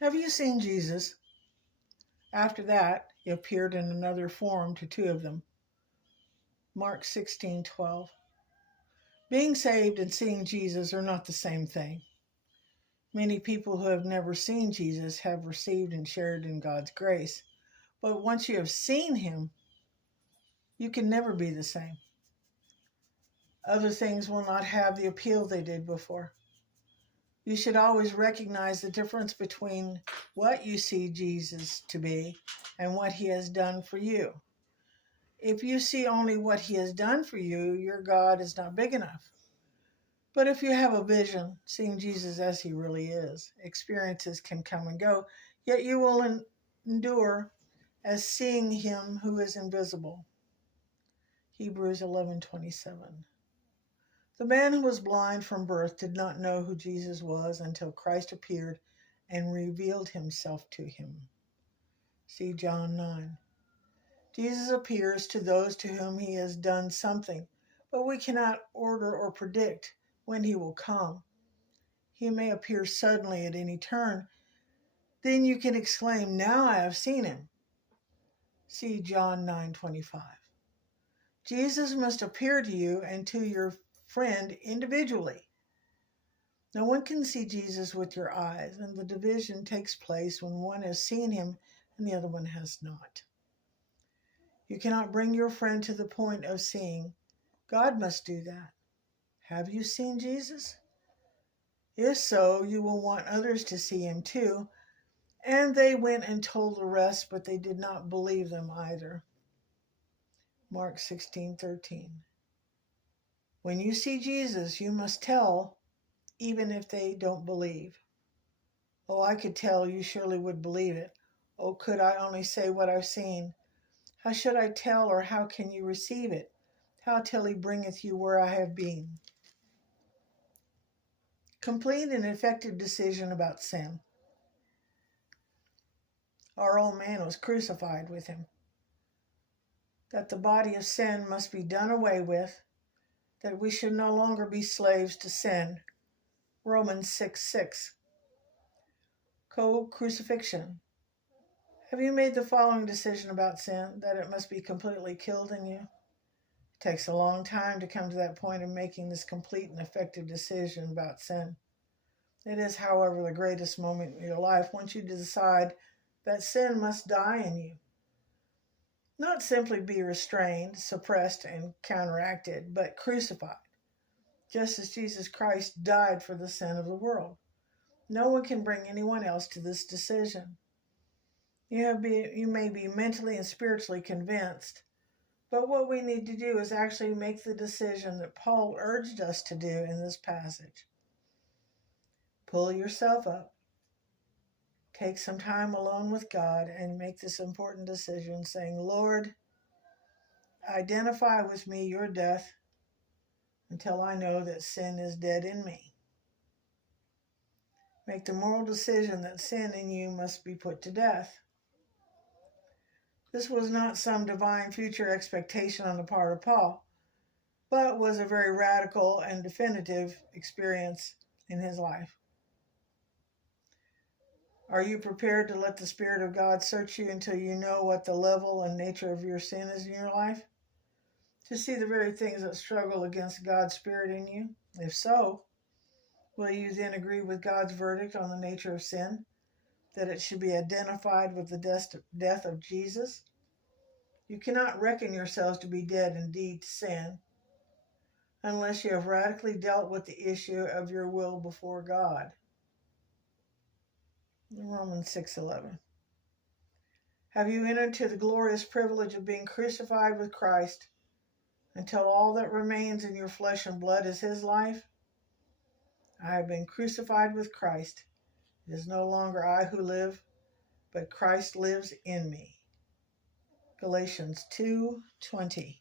Have you seen Jesus? After that, he appeared in another form to two of them. Mark 16:12. Being saved and seeing Jesus are not the same thing. Many people who have never seen Jesus have received and shared in God's grace. But once you have seen him, you can never be the same. Other things will not have the appeal they did before. You should always recognize the difference between what you see Jesus to be and what he has done for you. If you see only what he has done for you, your God is not big enough. But if you have a vision, seeing Jesus as he really is, experiences can come and go, yet you will endure as seeing him who is invisible. Hebrews 11:27. The man who was blind from birth did not know who Jesus was until Christ appeared and revealed himself to him. See John 9. Jesus appears to those to whom he has done something, but we cannot order or predict when he will come. He may appear suddenly at any turn. Then you can exclaim, "Now I have seen him." See John 9:25. Jesus must appear to you and to your friend individually. No one can see Jesus with your eyes, and the division takes place when one has seen him and the other one has not. You cannot bring your friend to the point of seeing. God must do that. Have you seen Jesus? If so, you will want others to see him too. And they went and told the rest, but they did not believe them either. Mark 16:13. When you see Jesus, you must tell, even if they don't believe. Oh, I could tell, you surely would believe it. Oh, could I only say what I've seen? How should I tell, or how can you receive it? How till he bringeth you where I have been? Complete and effective decision about sin. Our old man was crucified with him. That the body of sin must be done away with, that we should no longer be slaves to sin. Romans 6:6. Co-crucifixion. Have you made the following decision about sin, that it must be completely killed in you? It takes a long time to come to that point of making this complete and effective decision about sin. It is, however, the greatest moment in your life once you decide that sin must die in you. Not simply be restrained, suppressed, and counteracted, but crucified, just as Jesus Christ died for the sin of the world. No one can bring anyone else to this decision. You may be mentally and spiritually convinced, but what we need to do is actually make the decision that Paul urged us to do in this passage. Pull yourself up. Take some time alone with God and make this important decision, saying, "Lord, identify with me your death until I know that sin is dead in me." Make the moral decision that sin in you must be put to death. This was not some divine future expectation on the part of Paul, but was a very radical and definitive experience in his life. Are you prepared to let the Spirit of God search you until you know what the level and nature of your sin is in your life? To see the very things that struggle against God's Spirit in you? If so, will you then agree with God's verdict on the nature of sin, that it should be identified with the death of Jesus? You cannot reckon yourselves to be dead indeed to sin unless you have radically dealt with the issue of your will before God. Romans 6:11. Have you entered into the glorious privilege of being crucified with Christ until all that remains in your flesh and blood is his life? I have been crucified with Christ. It is no longer I who live, but Christ lives in me. Galatians 2:20.